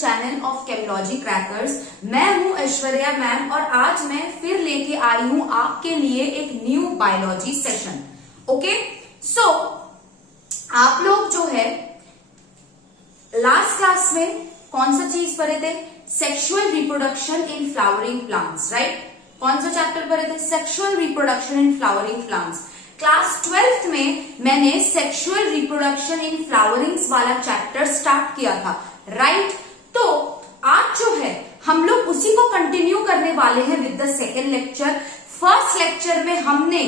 Channel of केमिलॉजी crackers. मैं हूं Aishwarya ma'am और आज मैं फिर लेके आई हूं आपके लिए एक न्यू बायोलॉजी सेशन। ओके, सो आप लोग जो है लास्ट क्लास में कौन सा चीज पढ़े थे? Sexual reproduction in flowering plants, right? कौन सा चैप्टर पढ़े थे? Sexual reproduction in flowering plants. Class 12th में मैंने सेक्सुअल रिप्रोडक्शन इन फ्लावरिंग्स वाला चैप्टर स्टार्ट किया था, राइट? तो आज जो है हम लोग उसी को कंटिन्यू करने वाले हैं with the second lecture. First lecture में हमने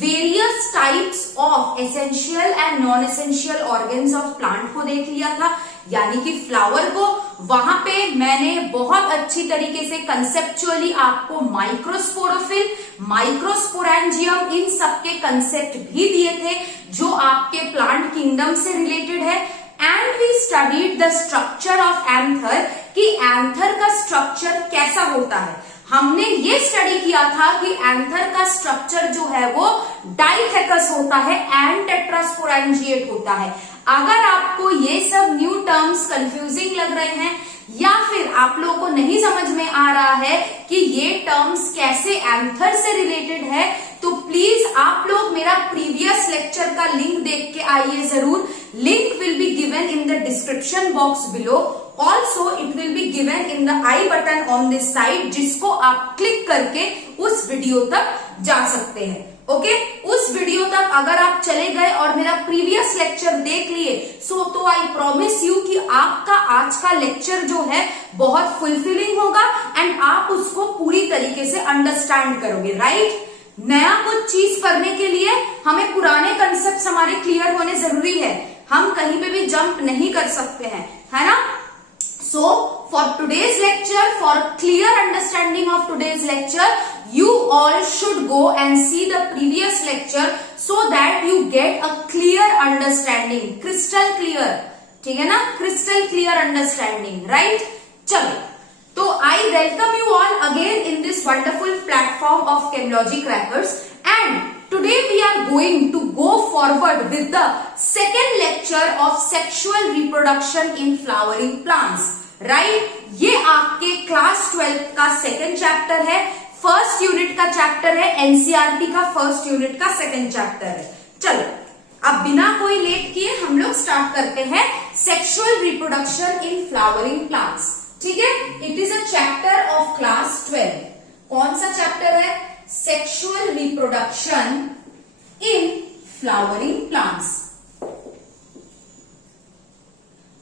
various types of essential and non essential organs of plant को देख लिया था, यानी कि फ्लावर को। वहां पे मैंने बहुत अच्छी तरीके से कंसेप्चुअली आपको माइक्रोस्पोरोफिल, माइक्रोस्पोरेंजियम, इन सब के कंसेप्ट भी दिए थे जो आपके प्लांट किंगडम से रिलेटेड है। And we studied the structure of anther, कि एंथर का स्ट्रक्चर कैसा होता है। हमने ये स्टडी किया था कि एंथर का स्ट्रक्चर जो है वो डाइथेकस होता है एंड टेट्रास्पोरेंजिएट होता है। अगर आपको ये सब न्यू टर्म्स कंफ्यूजिंग लग रहे हैं या फिर आप लोगों को नहीं समझ में आ रहा है कि ये टर्म्स कैसे एंथर से रिलेटेड है, तो प्लीज आप लोग मेरा प्रीवियस लेक्चर का लिंक देख के आइए जरूर। Link will be given in the description box below. Also it will be given in the I button on this side, जिसको आप क्लिक करके उस वीडियो तक जा सकते हैं। ओके, उस वीडियो तक अगर आप चले गए और मेरा प्रीवियस लेक्चर देख लिए तो आई प्रॉमिस यू कि आपका आज का लेक्चर जो है बहुत फुलफिलिंग होगा एंड आप उसको पूरी तरीके से अंडरस्टैंड करोगे, राइट? नया कुछ चीज करने के लिए हमें पुराने कंसेप्ट हमारे क्लियर होने जरूरी है। हम कहीं पे भी जंप नहीं कर सकते हैं, है ना? So for today's lecture, for clear understanding of today's lecture, you all should go and see the previous lecture so that you get a clear understanding, crystal clear, ठीक है ना? Crystal clear understanding, right? चलो, तो I welcome you all again in this wonderful platform of Chemilogy Crackers, and today we are going to go forward with the second lecture of sexual reproduction in flowering plants, right? ये आपके class 12 का second chapter है, first unit का chapter है, NCERT का first unit का second chapter है। चलो, अब बिना कोई लेट किए हम लोग स्टार्ट करते हैं sexual reproduction in flowering plants, ठीक है? It is a chapter of class 12। कौन सा चैप्टर है? Sexual reproduction in flowering plants.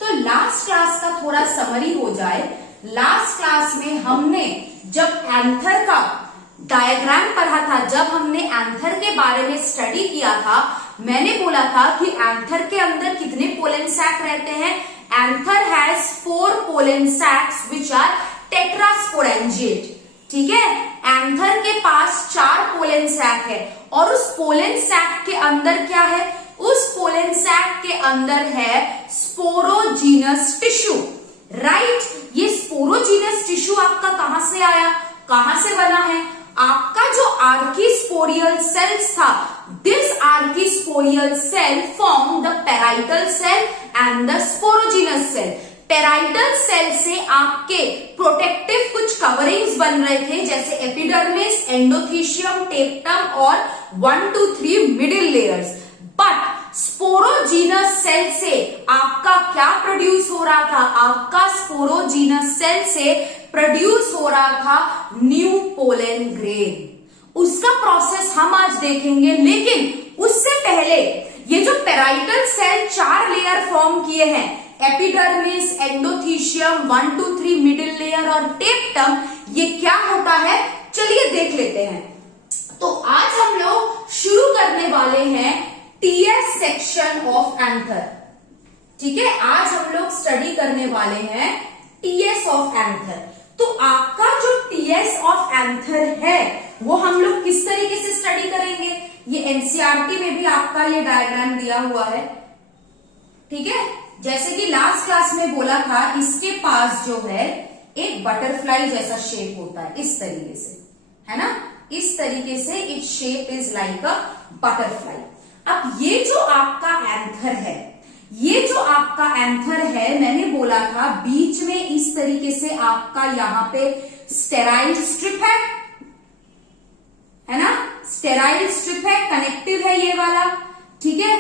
तो लास्ट क्लास का थोड़ा समरी हो जाए। लास्ट क्लास में हमने जब एंथर का डायग्राम पढ़ा था, जब हमने एंथर के बारे में स्टडी किया था, मैंने बोला था कि एंथर के अंदर कितने पोलन सैक रहते हैं? Anther has 4 pollen sacs which are tetrasporangiate, ठीक है? एंथर के पास 4 पोलन सैक है और उस पोलन सैक के अंदर क्या है? उस पोलन सैक के अंदर है स्पोरोजीनस टिश्यू, राइट? ये स्पोरोजीनस टिश्यू आपका कहां से आया, कहां से बना है? आपका जो आर्कीस्पोरियल सेल्स था, this archesporial cell form the parietal cell and the sporogenous cell. Parietal cell से आपके प्रोटेक्टिव कुछ कवरिंग्स बन रहे थे, जैसे एपिडर्मिस, एंडोथीशियम, टेप्टम और 1 to 3 middle layers. But sporogenous cell से आपका क्या प्रोड्यूस हो रहा था? आपका स्पोरोजीनस सेल से प्रोड्यूस हो रहा था न्यू पोलन ग्रेन। उसका प्रोसेस हम आज देखेंगे, लेकिन उससे पहले ये जो पेराइटल सेल 4 लेयर फॉर्म किए हैं, epidermis, endothecium, 1 to 3 middle layer और टेप्टम, ये क्या होता है चलिए देख लेते हैं। तो आज हम लोग शुरू करने वाले हैं टीएस सेक्शन ऑफ एंथर, ठीक है? आज हम लोग स्टडी करने वाले हैं टीएस ऑफ एंथर। तो आपका जो टीएस ऑफ एंथर है वो हम लोग किस तरीके से स्टडी करेंगे? ये एनसीईआरटी में भी आपका ये डायग्राम दिया हुआ है, ठीक है? जैसे कि लास्ट क्लास में बोला था, इसके पास जो है एक बटरफ्लाई जैसा शेप होता है, इस तरीके से, है ना? इस तरीके से its shape is like a butterfly. अब ये जो आपका एंथर है, ये जो आपका एंथर है, मैंने बोला था बीच में इस तरीके से आपका यहां पे स्टेराइल स्ट्रिप है ना, स्टेराइल स्ट्रिप है, कनेक्टिव है ये वाला, ठीक है।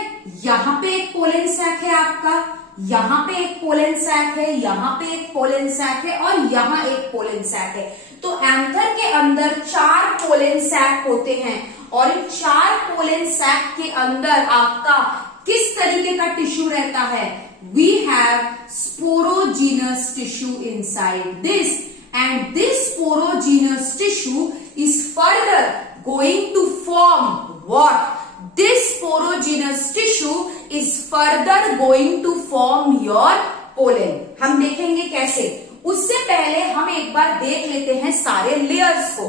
यहां पे एक पोलन सैक है आपका, यहां पे एक पोलन सैक है, यहां पे एक पोलन सैक है और यहां एक पोलन सैक है। तो एंथर के अंदर 4 पोलन सैक होते हैं और इन 4 पोलन सैक के अंदर आपका किस तरीके का टिश्यू रहता है? We have sporogenous tissue inside this, and this sporogenous tissue is further going to form what? This sporogenous tissue is further going to form your pollen. हम देखेंगे कैसे, उससे पहले हम एक बार देख लेते हैं सारे लेयर्स को।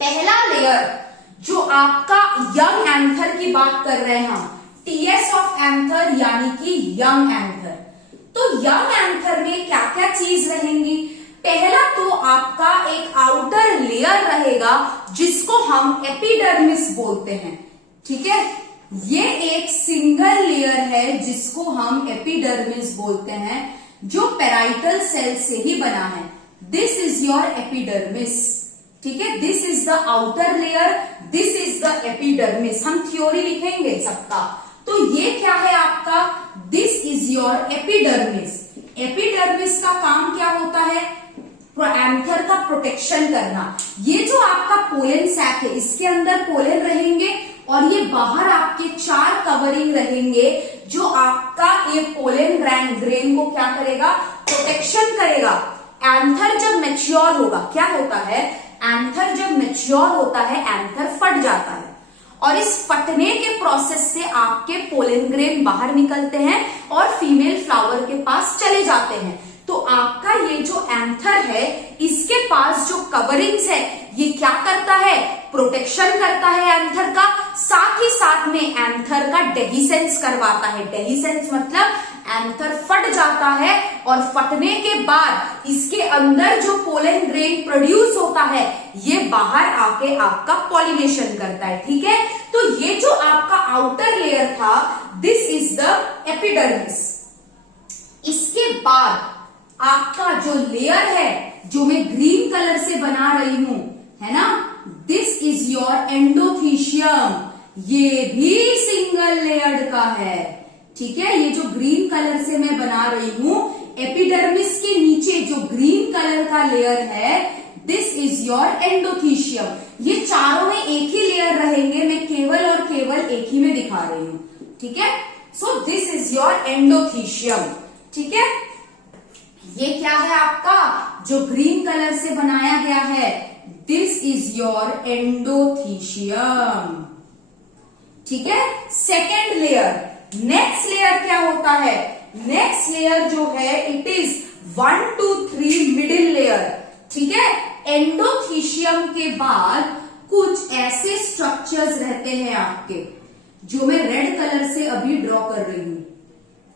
पहला लेयर जो आपका यंग एंथर की बात कर रहे हैं हम, टीएस ऑफ एंथर यानी कि यंग एंथर। तो यंग एंथर में क्या क्या चीज रहेंगी? पहला तो आपका एक आउटर लेयर रहेगा जिसको हम एपिडर्मिस बोलते हैं, ठीक है। ये एक सिंगल लेयर है जिसको हम एपिडर्मिस बोलते हैं, जो पेराइटल सेल से ही बना है। दिस इज योर एपिडर्मिस, ठीक है। This is the outer layer, this is the epidermis. हम थ्योरी लिखेंगे सबका। तो ये क्या है आपका? This is your epidermis. Epidermis का काम क्या होता है? एंथर का प्रोटेक्शन करना। ये जो आपका पोलन सैक है, इसके अंदर पोलन रहेंगे और ये बाहर आपके 4 कवरिंग रहेंगे जो आपका ये पोलन ग्रेन को क्या करेगा? प्रोटेक्शन करेगा। एंथर जब मैच्योर होगा, क्या होता है? एंथर जब मैच्योर होता है, एंथर फट जाता है और इस फटने के प्रोसेस से आपके पोलन ग्रेन बाहर निकलते हैं और फीमेल फ्लावर के पास चले जाते हैं। तो आपका ये जो एंथर है, इसके पास जो कवरिंग्स है, ये क्या करता है? प्रोटेक्शन करता है एंथर का, साथ ही साथ में एंथर का डेहिसेंस करवाता है। डेहिसेंस मतलब एंथर फट जाता है और फटने के बाद इसके अंदर जो पोलन ग्रेन प्रोड्यूस होता है, ये बाहर आके आपका पॉलिनेशन करता है, ठीक है। तो ये जो आपका आउटर लेयर था, दिस इज द एपिडर्मिस। इसके बाद आपका जो लेयर है, जो मैं ग्रीन कलर से बना रही हूं, है ना, दिस इज योर एंडोथीशियम। ये भी सिंगल लेयर्ड का है, ठीक है। ये जो ग्रीन कलर से मैं बना रही हूं, एपिडर्मिस के नीचे जो ग्रीन कलर का लेयर है, दिस इज योर एंडोथीशियम। ये चारों में एक ही लेयर रहेंगे, मैं केवल और केवल एक ही में दिखा रही हूं, ठीक है। So this is your endothecium, ठीक है। ये क्या है आपका? जो ग्रीन कलर से बनाया गया है, दिस इज योर एंडोथीशियम, ठीक है। सेकेंड लेयर, नेक्स्ट लेयर क्या होता है? नेक्स्ट लेयर जो है, इट इज 1 2 3 मिडिल लेयर, ठीक है। एंडोथीशियम के बाद कुछ ऐसे स्ट्रक्चर्स रहते हैं आपके, जो मैं रेड कलर से अभी ड्रॉ कर रही हूं,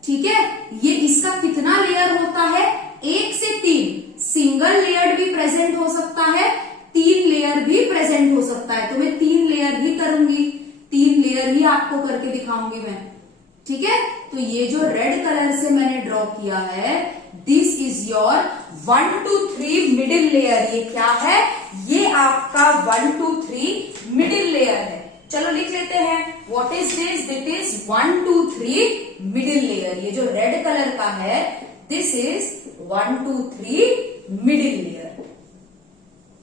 ठीक है। ये इसका कितना लेयर होता है? 1 से 3। सिंगल लेयर भी प्रेजेंट हो सकता है, 3 लेयर भी प्रेजेंट हो सकता है। तो मैं 3 लेयर ही करूंगी, 3 लेयर ही आपको करके दिखाऊंगी मैं, ठीक है। तो ये जो रेड कलर से मैंने ड्रॉ किया है, this is your 1 2 3 middle layer. ये क्या है? ये आपका 1 2 3 मिडिल लेयर है। चलो लिख लेते हैं, what is this? That is 1 2 3 middle layer. ये जो रेड कलर का है, दिस इज 1 2 3 मिडिल लेयर,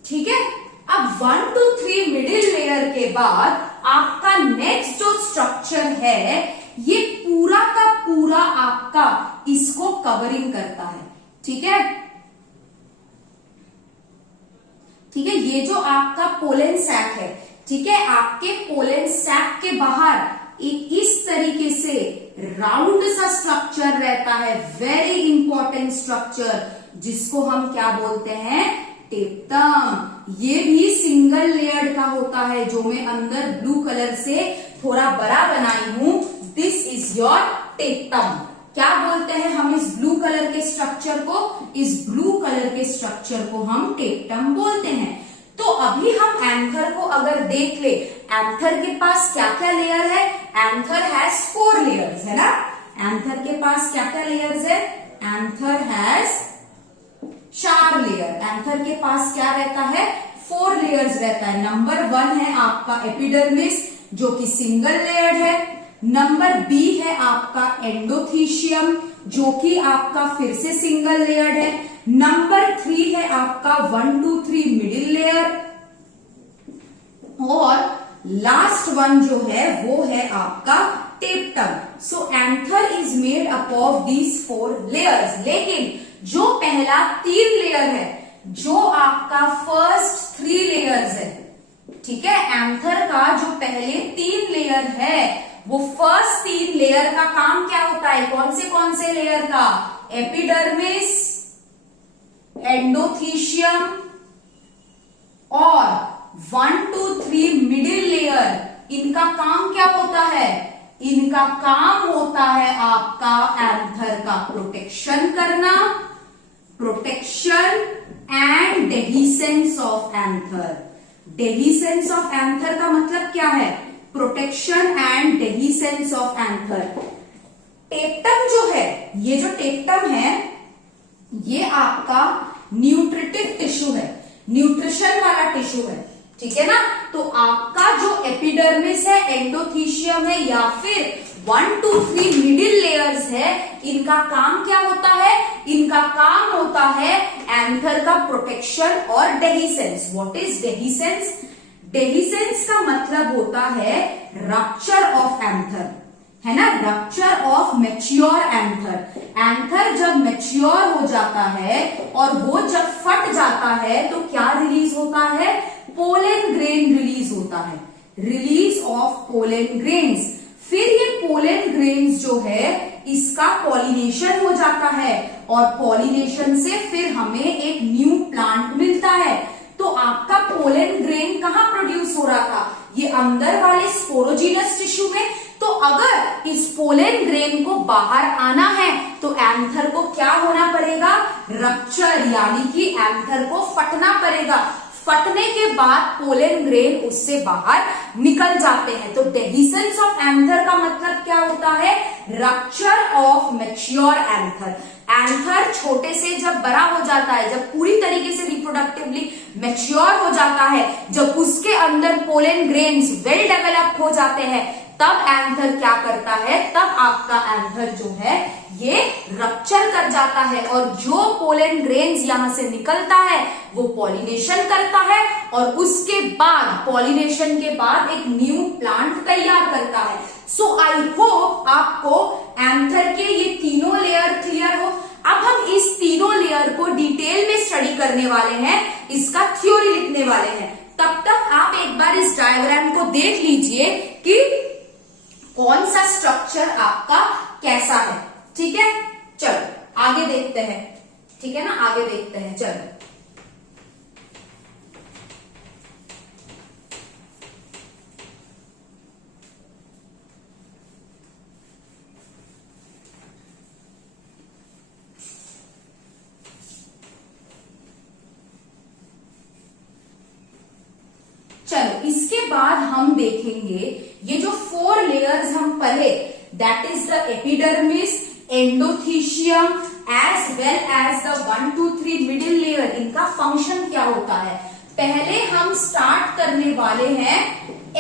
ठीक है। अब 1 2 3 मिडिल लेयर के बाद आपका नेक्स्ट जो स्ट्रक्चर है, ये पूरा का पूरा आपका इसको कवरिंग करता है, ठीक है, ठीक है। ये जो आपका पोलन सैक है, ठीक है, आपके पोलन सैक के बाहर एक इस तरीके से राउंड सा स्ट्रक्चर रहता है, वेरी इंपॉर्टेंट स्ट्रक्चर, जिसको हम क्या बोलते हैं? टेप्टम। ये भी सिंगल लेयर्ड का होता है, जो मैं अंदर ब्लू कलर से थोड़ा बड़ा बनाई हूं। This is your टेप्टम। क्या बोलते हैं हम इस ब्लू कलर के स्ट्रक्चर को? इस ब्लू कलर के स्ट्रक्चर को हम टेप्टम बोलते हैं। तो अभी हम एंथर को अगर देख ले, एंथर के पास क्या क्या लेयर है? एंथर हैज 4 लेयर्स, है ना। एंथर के पास क्या क्या लेयर्स है? Anther has 4 layer. एंथर के पास क्या रहता है? 4 लेयर्स रहता है। नंबर 1 है आपका एपिडर्मिस जो कि सिंगल लेयर्ड है। नंबर बी है आपका एंडोथीशियम जो कि आपका फिर से सिंगल लेयर्ड है। नंबर 3 है आपका 1 2 3 मिडिल लेयर, और लास्ट वन जो है वो है आपका टेप्टम। So anther is made up of these 4 layers. लेकिन जो पहला 3 लेयर है, जो आपका फर्स्ट 3 लेयर्स है, ठीक है, एंथर का जो पहले 3 लेयर है वो फर्स्ट 3 लेयर का काम क्या होता है? कौन से लेयर का? एपिडर्मिस, एंडोथीशियम और 1 2 3 मिडिल लेयर। इनका काम क्या होता है? इनका काम होता है आपका एंथर का प्रोटेक्शन करना, protection and dehiscence of anther. Dehiscence of anther का मतलब क्या है? Protection and dehiscence of anther. टेप्टम जो है, ये जो टेप्टम है ये आपका न्यूट्रिटिव टिश्यू है, न्यूट्रिशन वाला टिश्यू है, ठीक है ना। तो आपका जो एपिडर्मिस है, एंडोथीशियम है या फिर 1 2 3 मिडिल लेयर्स है, इनका काम क्या होता है? इनका काम होता है एंथर का प्रोटेक्शन और dehiscence. What is dehiscence? Dehiscence का मतलब होता है रप्चर ऑफ एंथर, है ना, rupture of mature anther. Anther जब मैच्योर हो जाता है और वो जब फट जाता है तो क्या रिलीज होता है? पोलन ग्रेन रिलीज होता है, रिलीज ऑफ पोलन ग्रेन्स। फिर ये पोलन ग्रेन्स जो है इसका पॉलिनेशन हो जाता है और पॉलिनेशन से फिर हमें एक न्यू प्लांट मिलता है। तो आपका पोलन ग्रेन कहां प्रोड्यूस हो रहा था? ये अंदर वाले स्पोरोजीनस टिश्यू में। तो अगर इस पोलन ग्रेन को बाहर आना है तो एंथर को क्या होना पड़ेगा? रप्चर, यानी कि एंथर को फटना पड़ेगा। फटने के बाद पोलन ग्रेन उससे बाहर निकल जाते हैं। तो डेहिसेंस ऑफ एंथर का मतलब क्या होता है? Rupture of mature anther. Anther छोटे से जब बड़ा हो जाता है, जब पूरी तरीके से रिप्रोडक्टिवली मैच्योर हो जाता है, जब उसके अंदर पोलन ग्रेन्स वेल डेवलप्ड हो जाते हैं, तब एंथर क्या करता है? तब आपका एंथर जो है ये रप्चर कर जाता है और जो पोलन ग्रेन्स यहां से निकलता है वो पॉलिनेशन करता है और उसके बाद पॉलिनेशन के बाद एक न्यू प्लांट तैयार करता है। सो आई होप आपको एंथर के ये तीनों लेयर क्लियर हो। अब हम इस तीनों लेयर को डिटेल में स्टडी करने वाले हैं, इसका थ्योरी लिखने वाले हैं। तब तक आप एक बार इस डायग्राम को देख लीजिए कि कौन सा स्ट्रक्चर आपका कैसा है, ठीक है। चलो आगे देखते हैं, ठीक है ना, आगे देखते हैं। चलो इसके बाद हम देखेंगे ये जो 4 लेयर्स हम पढ़े, that is the epidermis, endothecium as well as the 1 2 3 middle layer, इनका फंक्शन क्या होता है। पहले हम स्टार्ट करने वाले हैं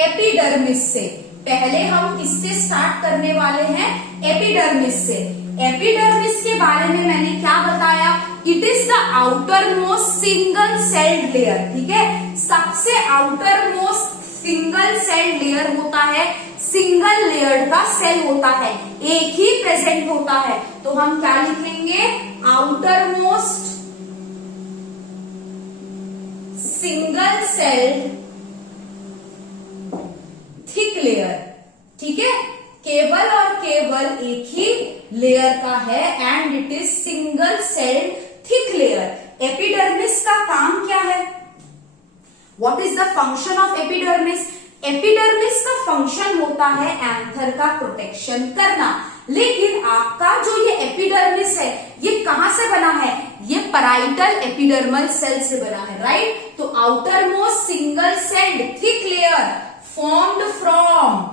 एपिडर्मिस से। पहले हम किससे स्टार्ट करने वाले हैं? एपिडर्मिस से। एपिडर्मिस के बारे में मैंने क्या बताया? It is the outer most single celled layer, ठीक है। सबसे outer most single celled layer होता है, सिंगल लेयर का सेल होता है, एक ही प्रेजेंट होता है। तो हम क्या लिखेंगे? Outer most single celled thick layer, ठीक है। केवल और केवल एक ही लेयर का है and it is single celled thick layer. Epidermis का काम क्या है? What is the function of epidermis? Epidermis का फंक्शन होता है एंथर का प्रोटेक्शन करना। लेकिन आपका जो ये एपिडर्मिस है ये कहां से बना है? ये पैराइटल एपिडर्मल सेल से बना है, राइट। तो outer most single celled thick layer formed from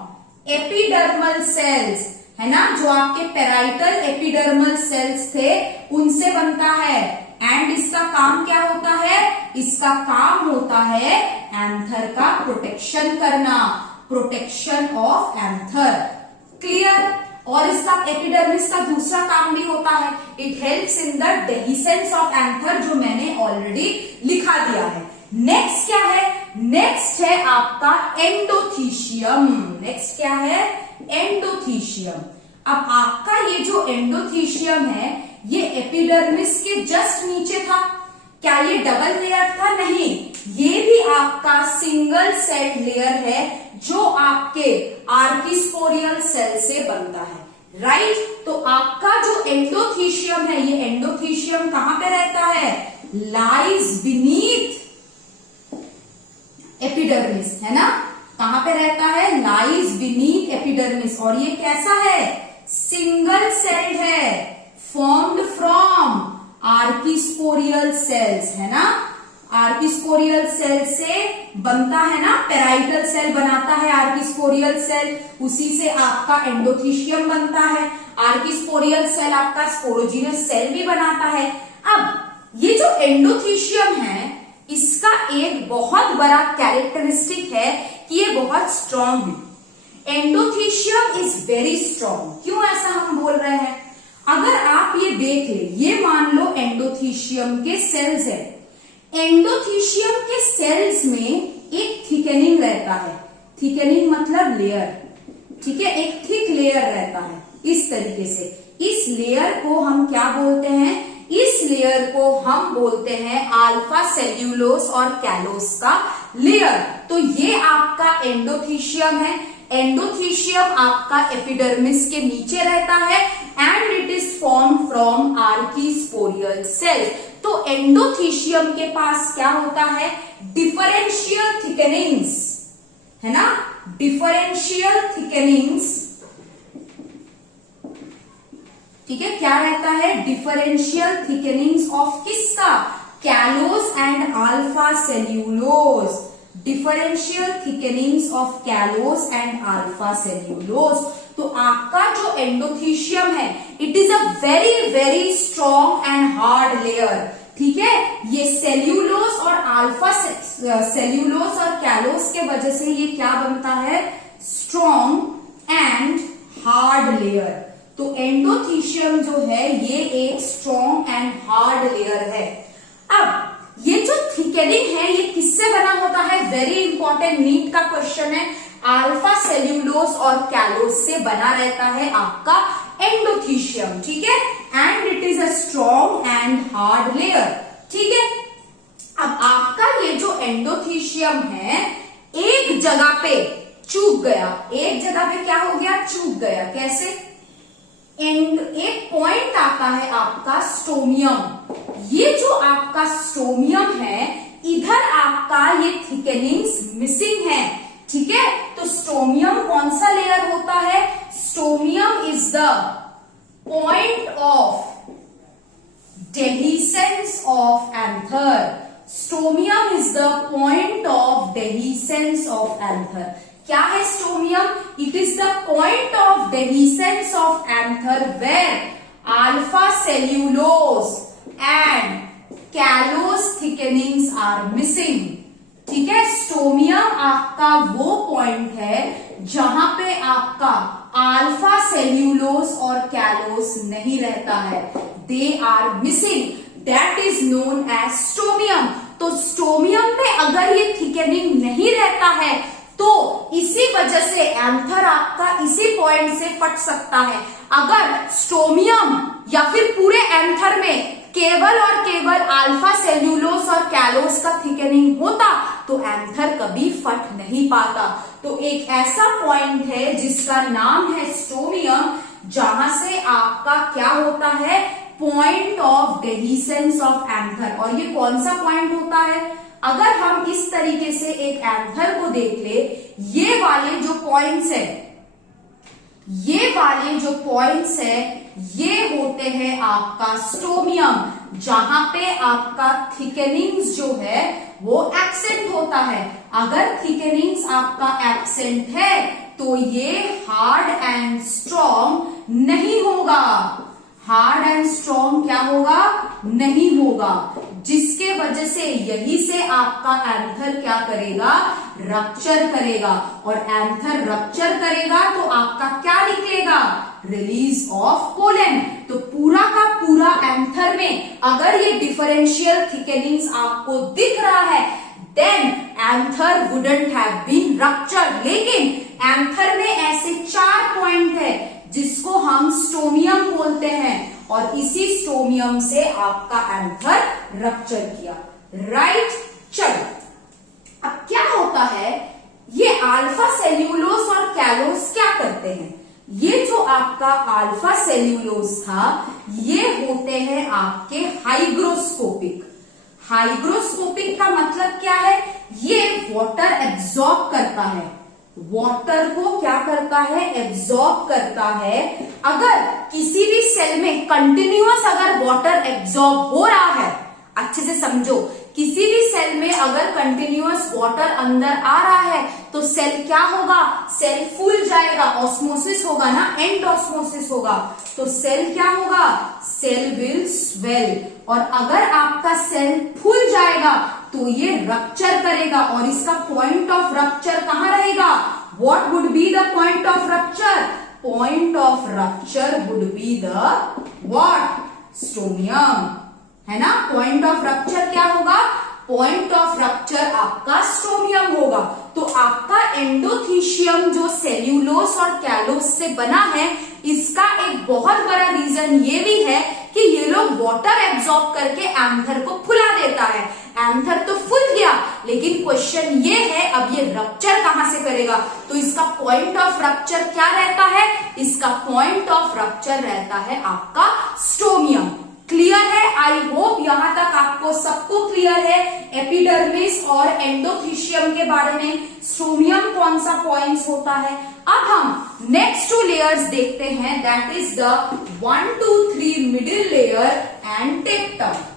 epidermal cells, है ना, जो आपके पेराइटल एपिडर्मल सेल्स थे उनसे बनता है। एंड इसका काम क्या होता है? इसका काम होता है एंथर का प्रोटेक्शन करना, प्रोटेक्शन ऑफ एंथर। क्लियर? और इसका एपिडर्मिस का दूसरा काम भी होता है, it helps in the dehiscence of anther, जो मैंने ऑलरेडी लिखा दिया है। नेक्स्ट क्या है? नेक्स्ट है आपका एंडोथीशियम। नेक्स्ट क्या है? एंडोथीशियम। अब आपका ये जो एंडोथीशियम है ये एपिडर्मिस के जस्ट नीचे था। क्या ये डबल लेयर था? नहीं, ये भी आपका सिंगल सेल लेयर है जो आपके आर्किस्पोरियल सेल से बनता है। राइट? तो आपका जो एंडोथीशियम है, ये एंडोथीशियम कहां पे रहता है? लाइज बीनीथ एपिडर्मिस, है ना? कहां पे रहता है? Lies beneath epidermis. और ये कैसा है? सिंगल सेल है, फॉर्म्ड फ्रॉम आर्किस्पोरियल सेल्स, है ना? आर्किस्पोरियल सेल से बनता है ना, पेराइटल सेल बनाता है आर्किस्पोरियल सेल, उसी से आपका एंडोथीशियम बनता है। आर्किस्पोरियल सेल आपका स्पोरोजिनस सेल भी बनाता है। अब ये जो एंडोथीशियम है इसका एक बहुत बड़ा कैरेक्टरिस्टिक है कि ये बहुत स्ट्रांग है। Endothecium is very strong. क्यों ऐसा हम बोल रहे हैं? अगर आप ये देख ले, ये मान लो एंडोथीशियम के सेल्स है। एंडोथीशियम के सेल्स में एक थिकनिंग रहता है। थिकनिंग मतलब लेयर, ठीक है? एक थिक लेयर रहता है इस तरीके से। इस लेयर को हम क्या बोलते हैं? इस लेयर को हम बोलते हैं अल्फा सेल्यूलोस और कैलोस का लेयर। तो ये आपका एंडोथीशियम है। एंडोथीशियम आपका एपिडर्मिस के नीचे रहता है and it is form from archesporial cell. तो एंडोथीशियम के पास क्या होता है? डिफरेंशियल थिकनिंग्स, है ना? डिफरेंशियल थिकनिंग्स, ठीक है? क्या रहता है? डिफरेंशियल थिकनिंग्स ऑफ किसका? Callus and alpha cellulose. Differential thickenings of callose and alpha cellulose. तो आपका जो एंडोथीशियम है it is a very very strong and hard layer, ठीक है? ये सेल्यूलोस और अल्फा सेल्यूलोस और कैलोस के वजह से ये क्या बनता है? Strong and hard layer. तो एंडोथीशियम जो है ये एक स्ट्रॉन्ग एंड हार्ड लेयर है। अब ये जो थिकनिंग है ये किससे बना होता है? वेरी इंपॉर्टेंट नीट का क्वेश्चन है। अल्फा सेल्यूलोस और कैलोस से बना रहता है आपका एंडोथीशियम, ठीक है? And it is a strong and hard layer, ठीक है? अब आपका ये जो एंडोथीशियम है एक जगह पे चूक गया। एक जगह पे क्या हो गया? चूक गया। कैसे? एक पॉइंट आता है आपका स्टोमियम। ये जो आपका स्टोमियम है इधर आपका ये थिकनिंग्स मिसिंग है, ठीक है? तो स्टोमियम कौन सा लेयर होता है? Stomium is the point of dehiscence of anther. Stomium is the point of dehiscence of anther. क्या है stomium? It is the point of dehiscence of anther where alpha cellulose and callose thickenings are missing, ठीक है? Stomium आपका वो point है जहां पे आपका अल्फा सेल्यूलोस और कैलोस नहीं रहता है, they are missing, that is known as stomium. तो स्टोमियम पे अगर ये थिकनिंग नहीं रहता है तो इसी वजह से एंथर आपका इसी पॉइंट से फट सकता है। अगर स्टोमियम या फिर पूरे एंथर में केवल और केवल अल्फा सेल्यूलोस और कैलोस का थिकनिंग होता तो एंथर कभी फट नहीं पाता। तो एक ऐसा पॉइंट है जिसका नाम है स्टोमियम, जहां से आपका क्या होता है? Point of dehiscence of anther. और ये कौन सा पॉइंट होता है? अगर हम इस तरीके से एक एंथर को देख ले, ये वाले जो पॉइंट्स है, ये वाले जो पॉइंट्स है ये होते हैं आपका स्टोमियम, जहां पे आपका थिकनिंग्स जो है वो एब्सेंट होता है। अगर थिकनिंग्स आपका एब्सेंट है तो ये हार्ड एंड स्ट्रॉन्ग नहीं होगा। हार्ड एंड स्ट्रॉन्ग क्या होगा? नहीं होगा, जिसके वजह से यही से आपका एंथर क्या करेगा? रप्चर करेगा, और एंथर रप्चर करेगा तो आपका क्या निकलेगा? Release of pollen. तो पूरा का पूरा एंथर में अगर ये डिफरेंशियल थिकनिंग्स आपको दिख रहा है, then anther wouldn't have been ruptured. लेकिन एंथर में ऐसे 4 पॉइंट है जिसको हम स्टोमियम बोलते हैं, और इसी स्टोमियम से आपका एंथर रप्चर किया। राइट, चलो अब क्या होता है, ये अल्फा सेल्यूलोज और कैलोस क्या करते हैं? ये जो आपका अल्फा सेल्यूलोज था, ये होते हैं आपके हाइग्रोस्कोपिक। हाइग्रोस्कोपिक का मतलब क्या है? ये वाटर एब्जॉर्ब करता है। वाटर को क्या करता है? एब्जॉर्ब करता है। अगर किसी भी सेल में कंटिन्यूअस अगर वाटर एब्जॉर्ब हो रहा है, अच्छे से समझो, किसी भी सेल में अगर कंटिन्यूअस वाटर अंदर आ रहा है तो सेल क्या होगा? सेल फूल जाएगा, ऑस्मोसिस होगा ना, एंड ऑस्मोसिस होगा, तो सेल क्या होगा? Cell will swell. और अगर आपका सेल फूल जाएगा तो ये रप्चर करेगा, और इसका पॉइंट ऑफ रप्चर कहां रहेगा? What would be the point of rupture? Point of rupture would be the what? Stomium, है ना। पॉइंट ऑफ रप्चर क्या होगा? पॉइंट ऑफ रप्चर आपका स्टोमियम होगा। तो आपका एंडोथीशियम जो सेल्यूलोस और कैलोस से बना है, इसका एक बहुत बड़ा रीजन ये भी है कि ये लोग वाटर एब्जॉर्ब करके एंथर को फुला देता है। एंथर तो फुल गया, लेकिन क्वेश्चन ये है अब ये रप्चर कहां से करेगा? तो इसका पॉइंट ऑफ रप्चर क्या रहता है? इसका पॉइंट ऑफ रप्चर रहता है आपका स्टोमियम। क्लियर है? आई होप यहां तक आपको सबको क्लियर है एपिडर्मिस और एंडोथीशियम के बारे में, स्टोमियम कौन सा पॉइंट्स होता है। अब हम नेक्स्ट 2 लेयर्स देखते हैं, that is the 1 2 3 middle layer and टेप्टम।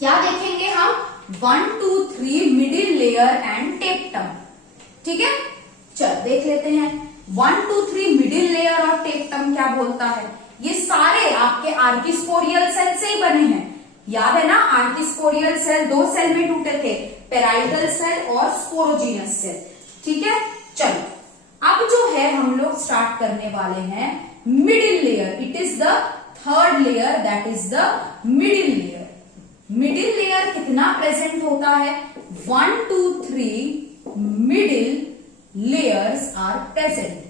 क्या देखेंगे हम? 1 2 3 मिडिल लेयर एंड टेप्टम। ठीक है, चल देख लेते हैं। 1 2 3 मिडिल लेयर और टेप्टम क्या बोलता है? ये सारे आपके आर्किस्पोरियल सेल से ही बने हैं। याद है ना, आर्किस्पोरियल सेल 2 सेल में टूटे थे, पेराइटल सेल और स्पोरोजीनस सेल। ठीक है, चलो अब जो है हम लोग स्टार्ट करने वाले हैं middle layer. It is the 3rd layer, that is the middle layer. Middle layer कितना प्रेजेंट होता है? 1 2 3 मिडिल लेयर्स आर प्रेजेंट।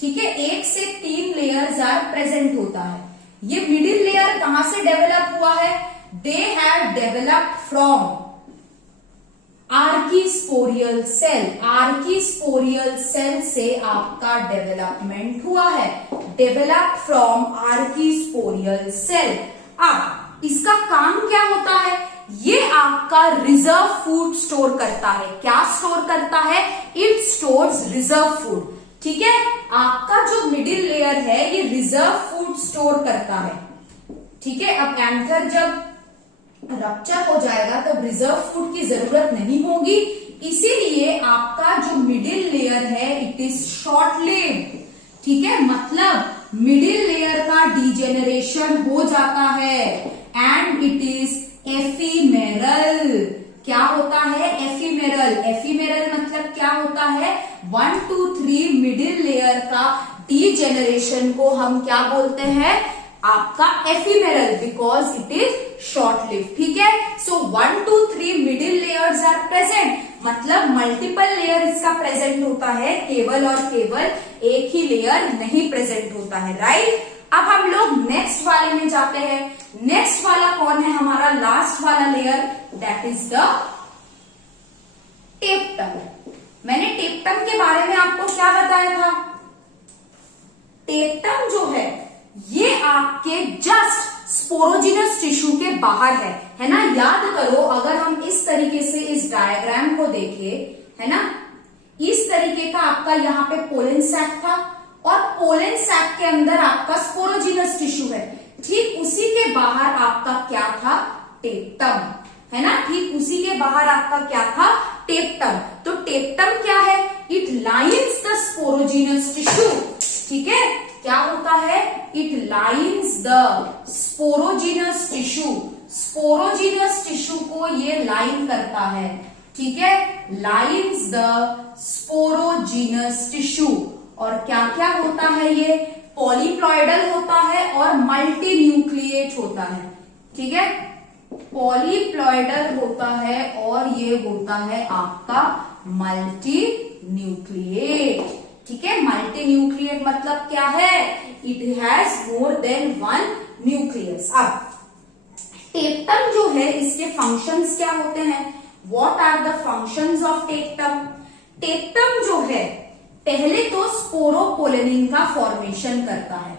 ठीक है, 1 से 3 लेयर्स आर प्रेजेंट होता है। ये मिडिल लेयर कहां से डेवलप हुआ है? They have developed from archesporial cell. Archesporial cell से आपका डेवलपमेंट हुआ है, डेवलप फ्रॉम आर्किस्पोरियल सेल। अब इसका काम क्या होता है? ये आपका रिजर्व फूड स्टोर करता है। क्या स्टोर करता है? It stores reserve food. ठीक है, आपका जो मिडिल लेयर है ये रिजर्व फूड स्टोर करता है। ठीक है, अब एंथर जब रप्चर हो जाएगा तब रिजर्व फूड की जरूरत नहीं होगी, इसीलिए आपका जो मिडिल लेयर है इट इज शॉर्ट लिव्ड। ठीक है, मतलब मिडिल लेयर का डिजेनरेशन हो जाता है एंड इट इज एफिमेरल। क्या होता है? एफिमेरल। एफिमेरल मतलब क्या होता है? 1 2 3 मिडिल लेयर का डीजेनरेशन को हम क्या बोलते हैं? आपका ephemeral, because it is short live. ठीक है, सो 1 2 3 मिडिल लेयर्स आर प्रेजेंट, मतलब मल्टीपल लेयर इसका प्रेजेंट होता है, केवल और केवल एक ही लेयर नहीं प्रेजेंट होता है। राइट, अब हम लोग नेक्स्ट वाले में जाते हैं। नेक्स्ट वाला कौन है? हमारा लास्ट वाला लेयर, दैट इज द टेप्टम। मैंने टेप्टम के बारे में आपको क्या बताया था? टेप्टम जो है ये आपके जस्ट स्पोरोजिनस टिश्यू के बाहर है ना। याद करो, अगर हम इस तरीके से इस डायग्राम को देखें, है ना, इस तरीके का आपका यहाँ पे पोलन सैक था और पोलन सैक के अंदर आपका स्पोरोजिनस टिश्यू है। ठीक उसी के बाहर आपका क्या था? टेप्टम, है ना। ठीक उसी के बाहर आपका क्या था? टेप्टम। तो टेप्टम क्या है? It lines the sporogenous tissue. ठीक है, क्या होता है? It lines the sporogenous tissue. Sporogenous tissue को ये लाइन करता है। ठीक है, लाइन्स द स्पोरोजीनस टिश्यू। और क्या क्या होता है? ये पॉलीप्लॉइडल होता है और मल्टी न्यूक्लिएट होता है। ठीक है, पॉलीप्लॉइडल होता है और ये होता है आपका मल्टी न्यूक्लिएट। ठीक है, मल्टी न्यूक्लिएट मतलब क्या है? It has more than one nucleus. अब टेप्टम जो है, इसके फंक्शंस क्या होते हैं? What are the functions of tapetum? Tapetum जो है पहले तो स्पोरोपोलेनिन का फॉर्मेशन करता है,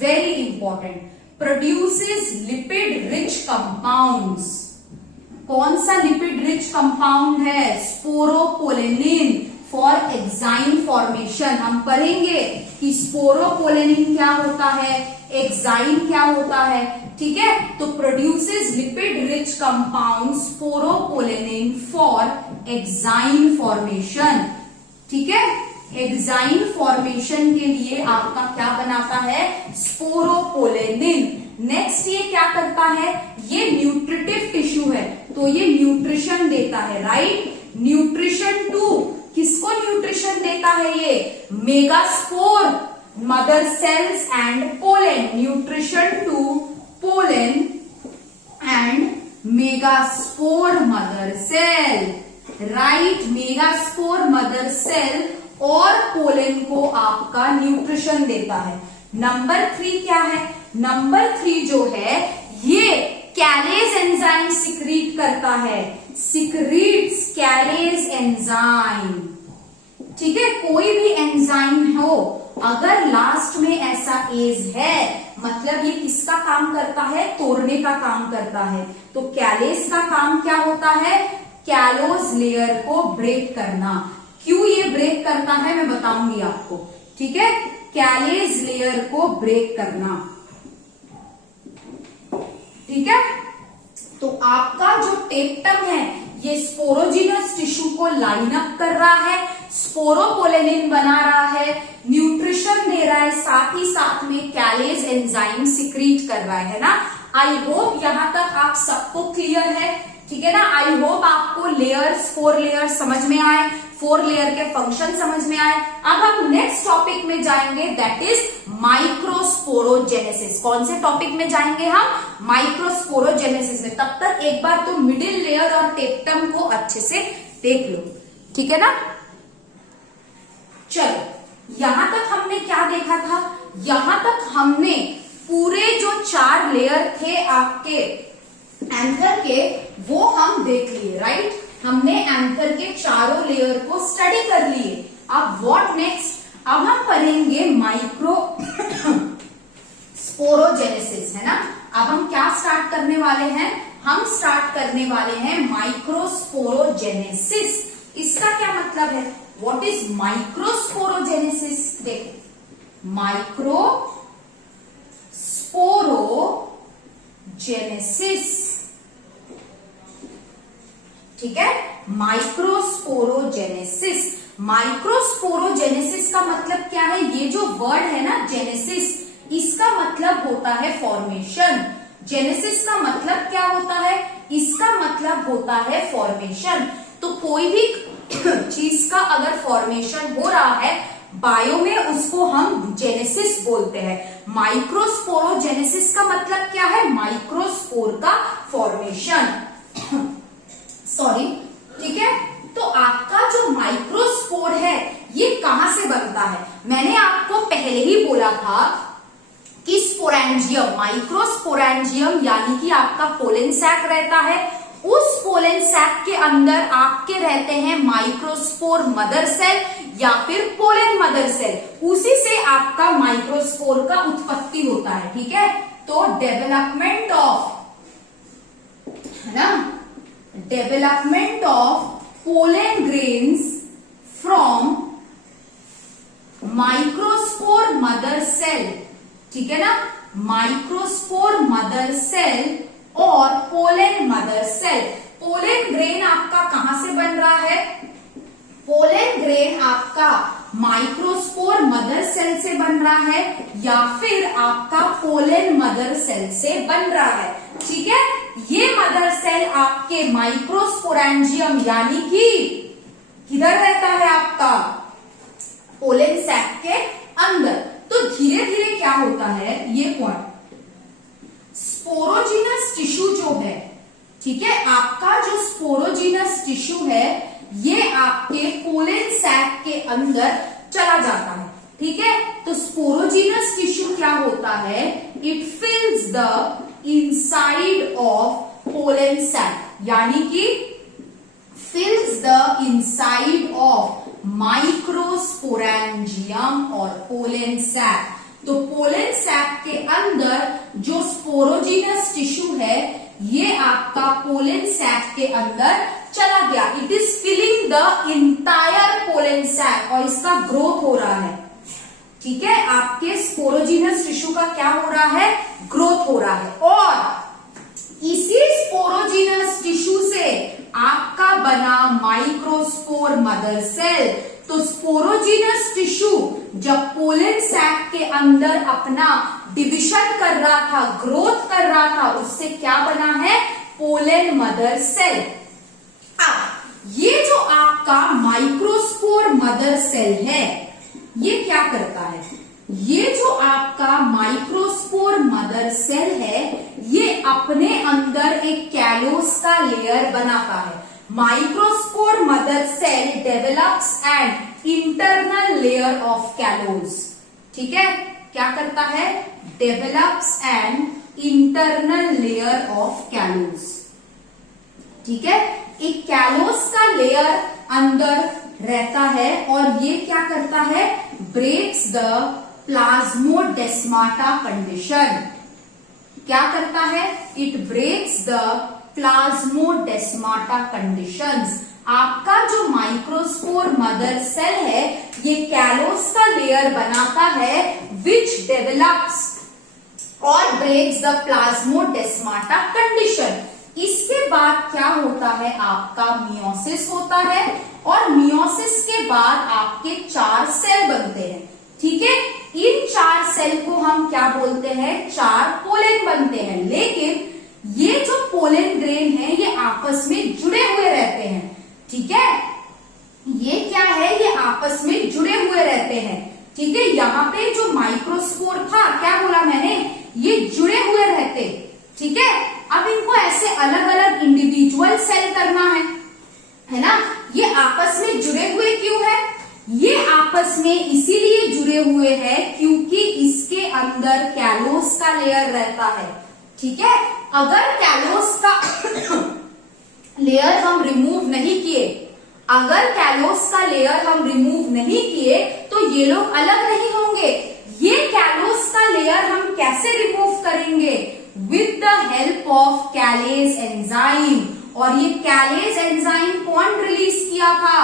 very important. Produces lipid rich compounds. कौन सा लिपिड रिच कंपाउंड है? Sporopollenin for exine formation. हम पढ़ेंगे कि स्पोरोपोलेनिन क्या होता है, एग्जाइम क्या होता है। ठीक है, तो produces lipid rich compound sporopollenin for exine formation. ठीक है, एग्जाइम फॉर्मेशन के लिए आपका क्या बनाता है? स्पोरोपोलेनिन। नेक्स्ट ये क्या करता है? ये न्यूट्रिटिव टिश्यू है, तो ये न्यूट्रिशन देता है, राइट? न्यूट्रिशन टू किसको न्यूट्रिशन देता है? ये megaspore, mother cells and pollen. Nutrition to pollen and megaspore mother cell, right? Megaspore mother cell और पोलन को आपका न्यूट्रिशन देता है। नंबर 3 क्या है? नंबर 3 जो है ये कैलेज एंजाइम सिक्रीट करता है, सिक्रीट्स कैलेज एंजाइम। ठीक है, कोई भी एंजाइम हो अगर लास्ट में ऐसा एज है, मतलब ये किसका काम करता है? तोड़ने का काम करता है। तो कैलेज का काम क्या होता है? कैलोज लेयर को ब्रेक करना। क्यों ये ब्रेक करता है मैं बताऊंगी आपको। ठीक है, कैलेज लेयर को ब्रेक करना। ठीक है, तो आपका जो टेप्टम है ये स्पोरोजीनस टिश्यू को लाइन अप कर रहा है, स्पोरोपोलेनिन बना रहा है, न्यूट्रिशन दे रहा है, साथ ही साथ में कैलेज एंजाइम सिक्रीट कर रहा है ना। आई होप यहां तक आप सबको क्लियर है। ठीक है ना, आई होप आपको लेयर्स, 4 लेयर्स समझ में आए, 4 लेयर के फंक्शन समझ में आए। अब हम नेक्स्ट टॉपिक में जाएंगे, दैट इज माइक्रोस्पोरोजेनेसिस। कौन से टॉपिक में जाएंगे हम? माइक्रोस्पोरोजेनेसिस में। तब तक एक बार तो मिडिल लेयर और टेप्टम को अच्छे से देख लो। ठीक है ना, चलो यहां तक हमने क्या देखा था? यहां तक हमने पूरे जो 4 लेयर थे आपके एंथर के, वो हम देख लिए, राइट? हमने एंथर के चारों लेयर को स्टडी कर लिए। अब व्हाट नेक्स्ट? अब हम पढ़ेंगे माइक्रो स्पोरोजेनेसिस, है ना। अब हम क्या स्टार्ट करने वाले हैं? हम स्टार्ट करने वाले हैं माइक्रोस्पोरोजेनेसिस। इसका क्या मतलब है? What is microsporogenesis? देखो, माइक्रोस्पोरोजेनेसिस, ठीक है, माइक्रोस्पोरोजेनेसिस। माइक्रोस्पोरोजेनेसिस का मतलब क्या है? ये जो वर्ड है ना जेनेसिस, इसका मतलब होता है फॉर्मेशन। जेनेसिस का मतलब क्या होता है? इसका मतलब होता है फॉर्मेशन। तो कोई भी चीज का अगर फॉर्मेशन हो रहा है बायो में, उसको हम जेनेसिस बोलते हैं। माइक्रोस्पोरोजेनेसिस का मतलब क्या है? माइक्रोस्पोर का फॉर्मेशन। सॉरी, ठीक है। तो आपका जो माइक्रोस्पोर है ये कहां से बनता है? मैंने आपको पहले ही बोला था कि स्पोरेंजियम, माइक्रोस्पोरेंजियम यानी कि आपका पोलन सैक रहता है, उस पोलन सैक के अंदर आपके रहते हैं माइक्रोस्पोर मदर सेल या फिर पोलन मदर सेल, उसी से आपका माइक्रोस्पोर का उत्पत्ति होता है। ठीक है, तो डेवलपमेंट ऑफ, है ना, development of pollen grains from microspore mother cell, ठीक है ना, माइक्रोस्पोर मदर सेल और pollen mother cell. Pollen grain आपका कहां से बन रहा है? पोलन ग्रेन आपका माइक्रोस्पोर मदर सेल से बन रहा है या फिर आपका पोलन मदर सेल से बन रहा है। ठीक है, ये मदर सेल आपके माइक्रोस्पोरेंजियम यानी कि किधर रहता है आपका पोलन सैक के अंदर। तो धीरे धीरे क्या होता है, ये पॉइंट स्पोरोजिनस टिश्यू जो है, ठीक है, आपका जो स्पोरोजिनस टिश्यू है ये आपके पोलन सैक के अंदर चला जाता है। ठीक है, तो स्पोरोजिनस टिश्यू क्या होता है, it fills the inside of pollen sac, यानी कि fills the inside of microsporangium और पोलन सैक। तो पोलन सैक के अंदर जो स्पोरोजिनस टिश्यू है ये आपका पोलन सैक के अंदर चला गया। It is filling the entire pollen sac और इसका ग्रोथ हो रहा है। ठीक है, आपके स्पोरोजिनस टिश्यू का क्या हो रहा है, ग्रोथ हो रहा है। और इसी स्पोरोजिनस टिश्यू से आपका बना माइक्रोस्पोर मदर सेल। तो स्पोरोजिनस टिश्यू जब पोलन सैक के अंदर अपना डिविजन कर रहा था, ग्रोथ कर रहा था, उससे क्या बना है, पोलन मदर सेल। अब ये जो आपका माइक्रोस्पोर मदर सेल है ये क्या करता है, ये जो आपका माइक्रोस्पोर मदर सेल है ये अपने अंदर एक कैलोस का लेयर बनाता है। Microspore mother cell develops an internal layer of callose. ठीक है, क्या करता है, develops an internal layer of callose. ठीक है, एक कैलोस का लेयर अंदर रहता है और ये क्या करता है, ब्रेक्स द प्लाज्मोडेस्माटा कंडीशन। क्या करता है, it breaks the plasmodesmata conditions. आपका जो माइक्रोस्पोर मदर सेल है ये कैलोस का लेयर बनाता है विच डेवलप्स और ब्रेक्स द प्लाज्मोडेस्माटा कंडीशन। इसके बाद क्या होता है, आपका मियोसिस होता है और मियोसिस के बाद आपके 4 सेल बनते हैं। ठीक है, इन 4 सेल को हम क्या बोलते हैं, 4 पोलन बनते हैं। लेकिन ये जो पोलन ग्रेन है ये आपस में जुड़े हुए रहते हैं। ठीक है, ये क्या है, ये आपस में जुड़े हुए रहते हैं। ठीक है, यहाँ पे जो माइक्रोस्पोर था, क्या बोला मैंने, ये जुड़े हुए रहते। ठीक है, अब इनको ऐसे अलग अलग इंडिविजुअल सेल करना है ना। ये आपस में जुड़े हुए क्यों है, ये आपस में इसीलिए जुड़े हुए हैं क्योंकि इसके अंदर कैलोस का लेयर रहता है। ठीक है, अगर कैलोस का लेयर हम रिमूव नहीं किए, अगर कैलोस का लेयर हम रिमूव नहीं किए तो ये लोग अलग नहीं होंगे। ये कैलोस का लेयर हम कैसे रिमूव करेंगे, with the help of callase enzyme. और ये कैलेज एंजाइम कौन रिलीज किया था,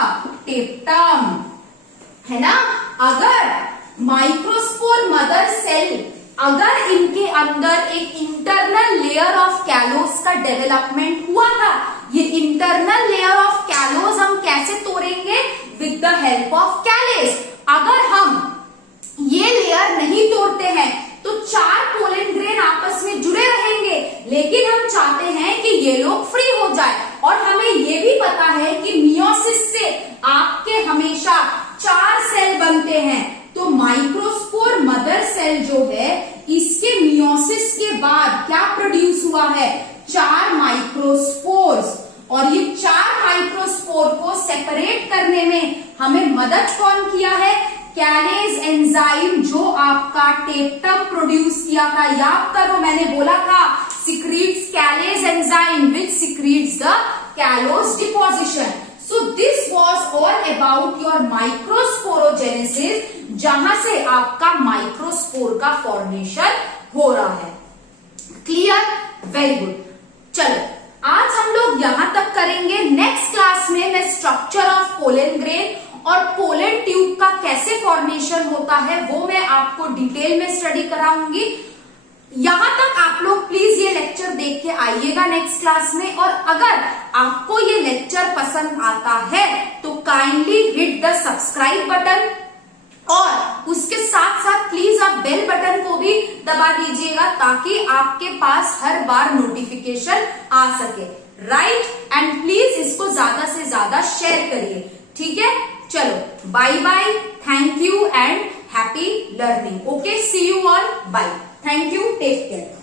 टेप्टम, है ना। अगर माइक्रोस्पोर मदर सेल, अगर इनके अंदर एक इंटरनल लेयर ऑफ कैलोस का डेवलपमेंट हुआ था, ये इंटरनल लेयर ऑफ कैलोस हम कैसे तोड़ेंगे, विद द हेल्प ऑफ कैलेज। अगर हम ये लेयर नहीं तोड़ते हैं तो 4 पोलन ग्रेन आपस में जुड़े रहेंगे, लेकिन हम चाहते हैं कि ये लोग फ्री हो जाए। और हमें ये भी पता है कि मियोसिस से आपके हमेशा 4 सेल बनते हैं। तो माइक्रोस्पोर मदर सेल जो है इसके मियोसिस के बाद क्या प्रोड्यूस हुआ है, 4 माइक्रोस्पोर्स। और ये 4 माइक्रोस्पोर को सेपरेट करने में हमें मदद कौन किया है, कैलेज एंजाइम, जो आपका टेप्टम प्रोड्यूस किया था। याद करो, मैंने बोला था secretes callase enzyme which secretes the callose deposition. So this was all about your microsporogenesis, जहां से आपका माइक्रोस्पोर का फॉर्मेशन हो रहा है। Clear, very good. चलो आज हम लोग यहां तक करेंगे। नेक्स्ट क्लास में मैं स्ट्रक्चर ऑफ पोलन ग्रेन और पोलन ट्यूब का कैसे फॉर्मेशन होता है वो मैं आपको डिटेल में स्टडी कराऊंगी। यहां तक आप लोग प्लीज ये लेक्चर देख के आइएगा नेक्स्ट क्लास में। और अगर आपको ये लेक्चर पसंद आता है तो kindly hit the subscribe button और उसके साथ साथ प्लीज आप बेल बटन को भी दबा दीजिएगा ताकि आपके पास हर बार नोटिफिकेशन आ सके, राइट। एंड प्लीज इसको ज्यादा से ज्यादा शेयर करिए, ठीक है। चलो bye bye, thank you and happy learning. Okay, see you all, bye, thank you, take care.